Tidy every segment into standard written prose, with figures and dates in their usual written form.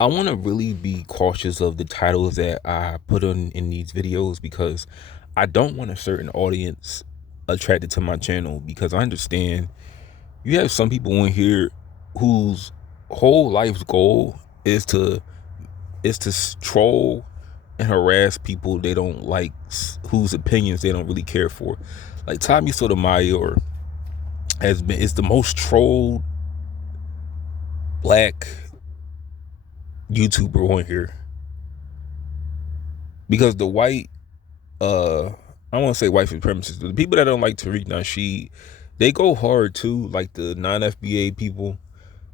I want to really be cautious of the titles that I put on in these videos because I don't want a certain audience attracted to my channel because I understand you have some people in here whose whole life's goal is to troll and harass people they don't like, whose opinions they don't really care for. Like Tommy Sotomayor has been is the most trolled black YouTuber on here because the white I don't want to say white supremacists, but the people that don't like Tariq Nasheed, they go hard too. Like the non-FBA people,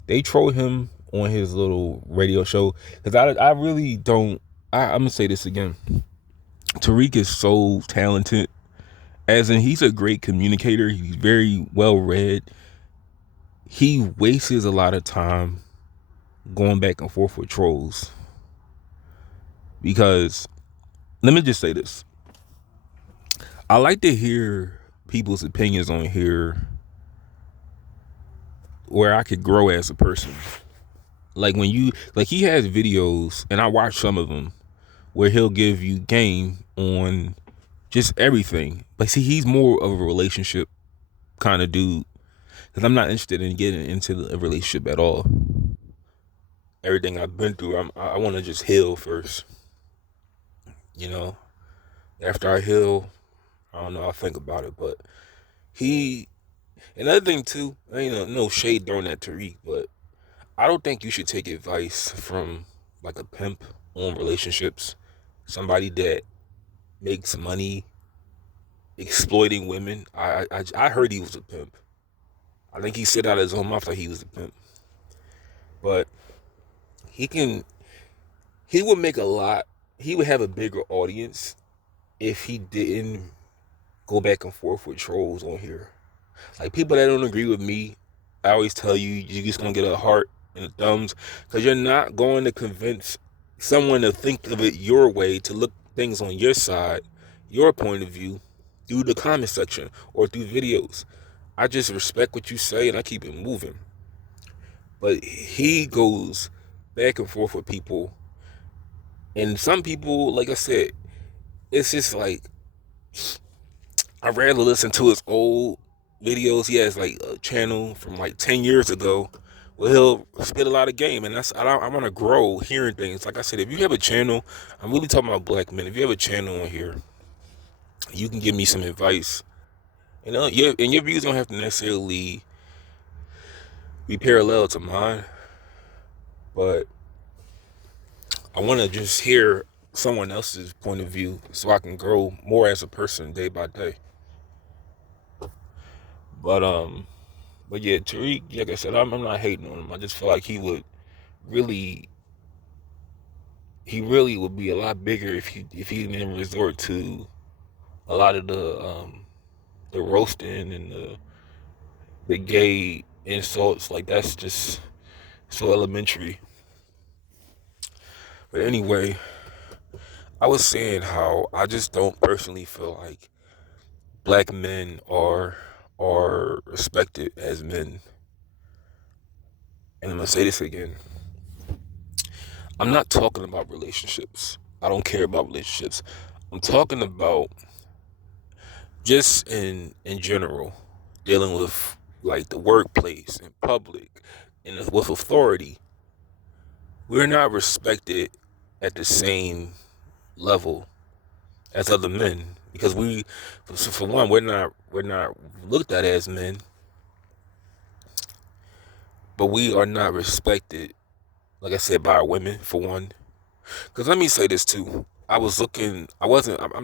they troll him on his little radio show. Because I really don't. I'm gonna say this again. Tariq is so talented, as in he's a great communicator. He's very well read. He wastes a lot of time going back and forth with trolls. Because let me just say this: I like to hear people's opinions on here where I could grow as a person. Like when you like he has videos and I watch some of them where he'll give you game on just everything. But see, he's more of a relationship kind of dude because I'm not interested in getting into a relationship at all. Everything I've been through, I want to just heal first. You know, after I heal, I don't know. I'll think about it. But he another thing too. No shade thrown at Tariq, but I don't think you should take advice from like a pimp on relationships, somebody that makes money exploiting women. I heard he was a pimp. I think he said out of his own mouth that he was a pimp. But he can he would make a lot. He would have a bigger audience if he didn't go back and forth with trolls on here. Like people that don't agree with me, I always tell you, you're just gonna get a heart and a thumbs because you're not going to convince someone to think of it your way, to look things on your side, your point of view, through the comment section or through videos. I just respect what you say and I keep it moving. But he goes back and forth with people, and some people, like I said, it's just like I'd rather listen to his old videos. He has like a channel from like 10 years ago where he'll spit a lot of game. And I want to grow hearing things. Like I said, if you have a channel, I'm really talking about black men. If you have a channel on here, you can give me some advice. And your views don't have to necessarily be parallel to mine, but I want to just hear someone else's point of view so I can grow more as a person day by day. But But yeah, Tariq, like I said, I'm not hating on him. I just feel like really, he really would be a lot bigger if he didn't resort to a lot of the roasting and the gay insults. Like that's just so elementary. But anyway, I was saying how I just don't personally feel like black men are respected as men. And I'm gonna say this again. I'm not talking about relationships. I don't care about relationships. I'm talking about just in general, dealing with like the workplace in public and with authority. We're not respected at the same level as other men because for one, we're not looked at as men, but we are not respected, like I said, by our women for one. Because let me say this too. I'm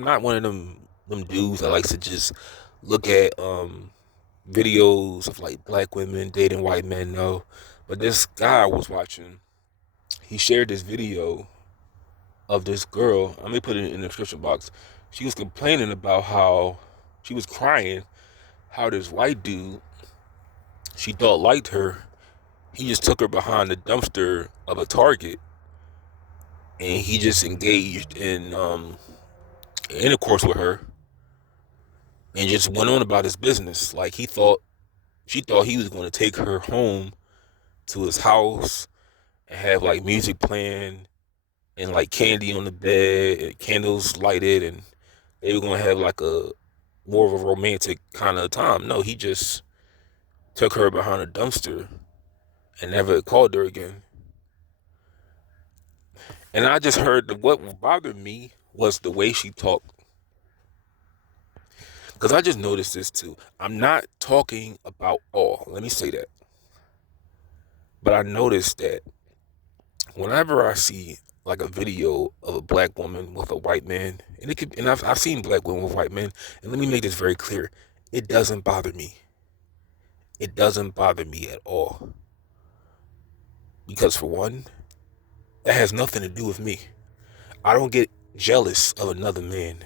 not one of them dudes that likes to just look at videos of like black women dating white men. No, but this guy I was watching, he shared this video of this girl. Let me put it in the description box. She was complaining about how she was crying, how this white dude she thought liked her, he just took her behind the dumpster of a Target and he just engaged in intercourse with her and just went on about his business. Like she thought he was going to take her home to his house and have like music playing and like candy on the bed and candles lighted, and they were gonna have like a more of a romantic kind of time. No, he just took her behind a dumpster and never called her again. And I just heard that what bothered me was the way she talked. Because I just noticed this too. I'm not talking about all, let me say that. But I noticed that whenever I see like a video of a black woman with a white man, and it could, and I've seen black women with white men, and let me make this very clear, it doesn't bother me. It doesn't bother me at all. Because for one, that has nothing to do with me. I don't get jealous of another man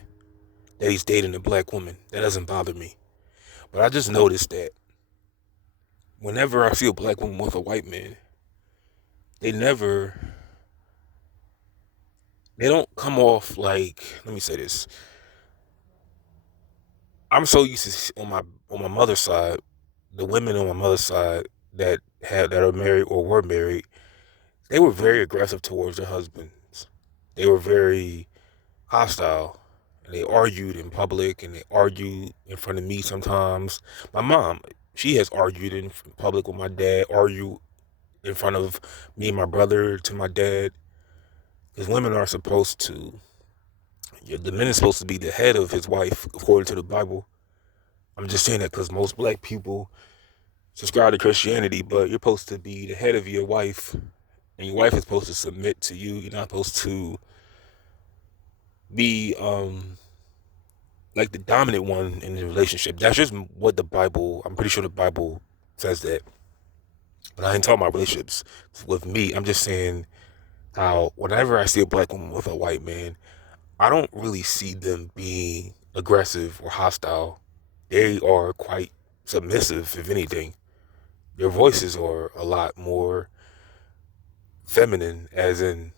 that he's dating a black woman. That doesn't bother me. But I just noticed that whenever I see a black woman with a white man, they never, they don't come off like, let me say this. I'm so used to on my mother's side, the women on my mother's side that are married or were married, they were very aggressive towards their husbands. They were very hostile. And they argued in public, and they argued in front of me sometimes. My mom, she has argued in public with my dad, argued in front of me and my brother to my dad. Because women are supposed to, the man is supposed to be the head of his wife, according to the Bible. I'm just saying that because most black people subscribe to Christianity, but you're supposed to be the head of your wife, and your wife is supposed to submit to you. You're not supposed to be like the dominant one in the relationship. That's just what the Bible, I'm pretty sure the Bible says that. But I ain't talking about relationships with me. I'm just saying how whenever I see a black woman with a white man, I don't really see them being aggressive or hostile. They are quite submissive, if anything. Their voices are a lot more feminine, as in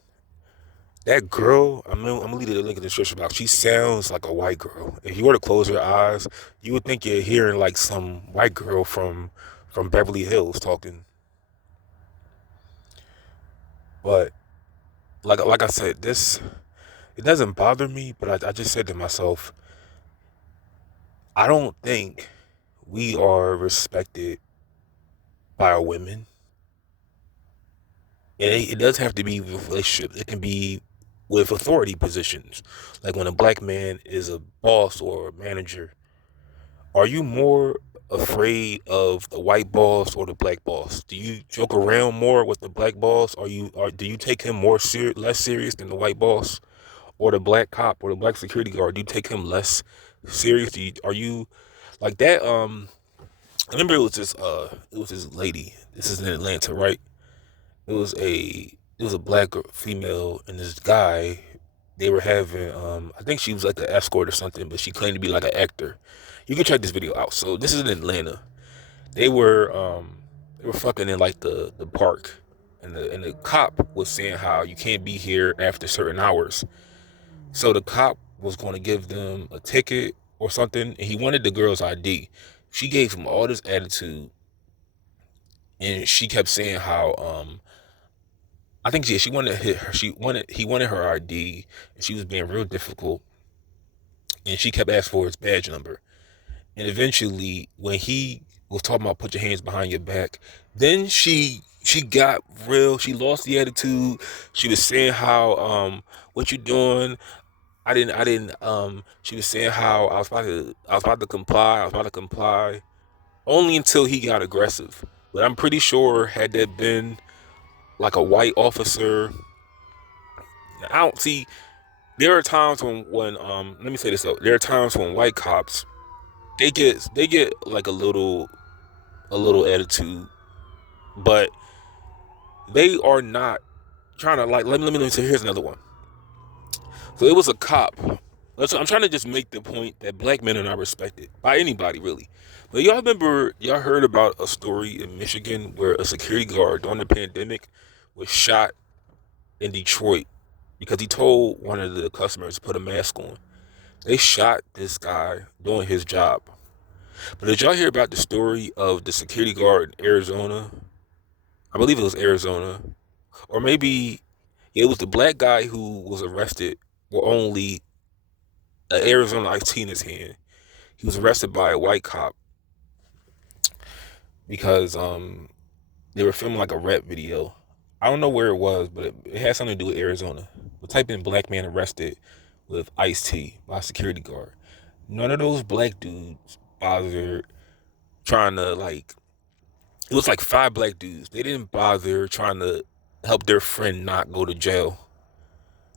that girl. I'm gonna leave the link in the description box. She sounds like a white girl. If you were to close your eyes, you would think you're hearing like some white girl from Beverly Hills talking. But like I said, this, it doesn't bother me. But I just said to myself, I don't think we are respected by our women. And it does have to be with relationships. It can be with authority positions, like when a black man is a boss or a manager. Are you more afraid of the white boss or the black boss? Do you joke around more with the black boss? Or do you take him less serious than the white boss or the black cop or the black security guard? Do you take him less serious? Are you like that? I remember it was this lady. This is in Atlanta, right? It was a black female and this guy. They were having I think she was like an escort or something, but she claimed to be like an actor. You can check this video out. So this is in Atlanta. They were they were fucking in like the park, and the cop was saying how you can't be here after certain hours. So the cop was going to give them a ticket or something, and he wanted the girl's ID. She gave him all this attitude, and she kept saying how I think she wanted to hit her. He wanted her ID, and she was being real difficult, and she kept asking for his badge number. And eventually, when he was talking about put your hands behind your back, then she got real. She lost the attitude. She was saying how what you doing? I didn't. She was saying how I was about to comply. I was about to comply. Only until he got aggressive. But I'm pretty sure had that been like a white officer, I don't see. There are times when let me say this though. There are times when white cops they get like a little attitude, but they are not trying to like. Let me say. Here's another one. So it was a cop. I'm trying to just make the point that black men are not respected by anybody really. But y'all heard about a story in Michigan where a security guard during the pandemic was shot in Detroit because he told one of the customers to put a mask on. They shot this guy doing his job. But did y'all hear about the story of the security guard in Arizona? I believe it was Arizona. or maybe it was the black guy who was arrested with only an Arizona iced tea in his hand. He was arrested by a white cop because they were filming like a rap video. I don't know where it was, but it had something to do with Arizona. But type in black man arrested with iced tea by a security guard. None of those black dudes bothered trying to like. It was like 5 black dudes. They didn't bother trying to help their friend not go to jail.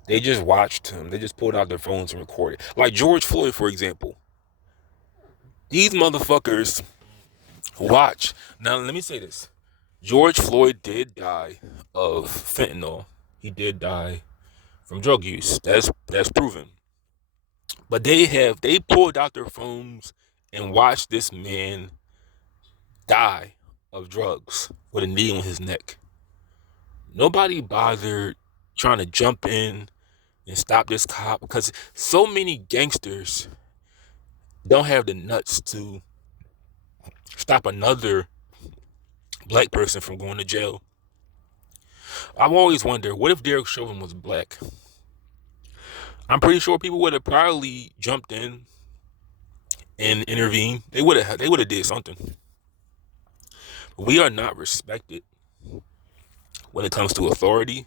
They just watched him. They just pulled out their phones and recorded. Like George Floyd, for example. These motherfuckers watch. Now, let me say this. George Floyd did die of fentanyl. He did die from drug use. That's proven. But they pulled out their phones and watched this man die of drugs with a knee on his neck. Nobody bothered trying to jump in and stop this cop because so many gangsters don't have the nuts to stop another black person from going to jail. I've always wondered, what if Derek Chauvin was black? I'm pretty sure people would have probably jumped in and intervened. They would have did something. We are not respected when it comes to authority,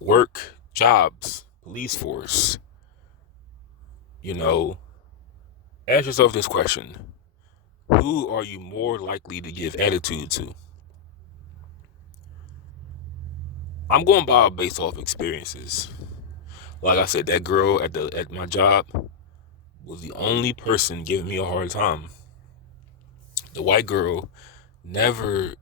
work, jobs, police force. You know, ask yourself this question. Who are you more likely to give attitude to? I'm going by based off experiences. Like I said, that girl at my job was the only person giving me a hard time. The white girl never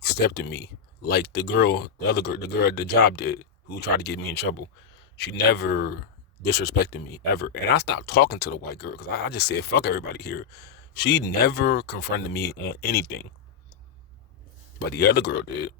stepped at me like the girl at the job did, who tried to get me in trouble. She never disrespected me ever, and I stopped talking to the white girl because I just said fuck everybody here. She never confronted me on anything, but the other girl did.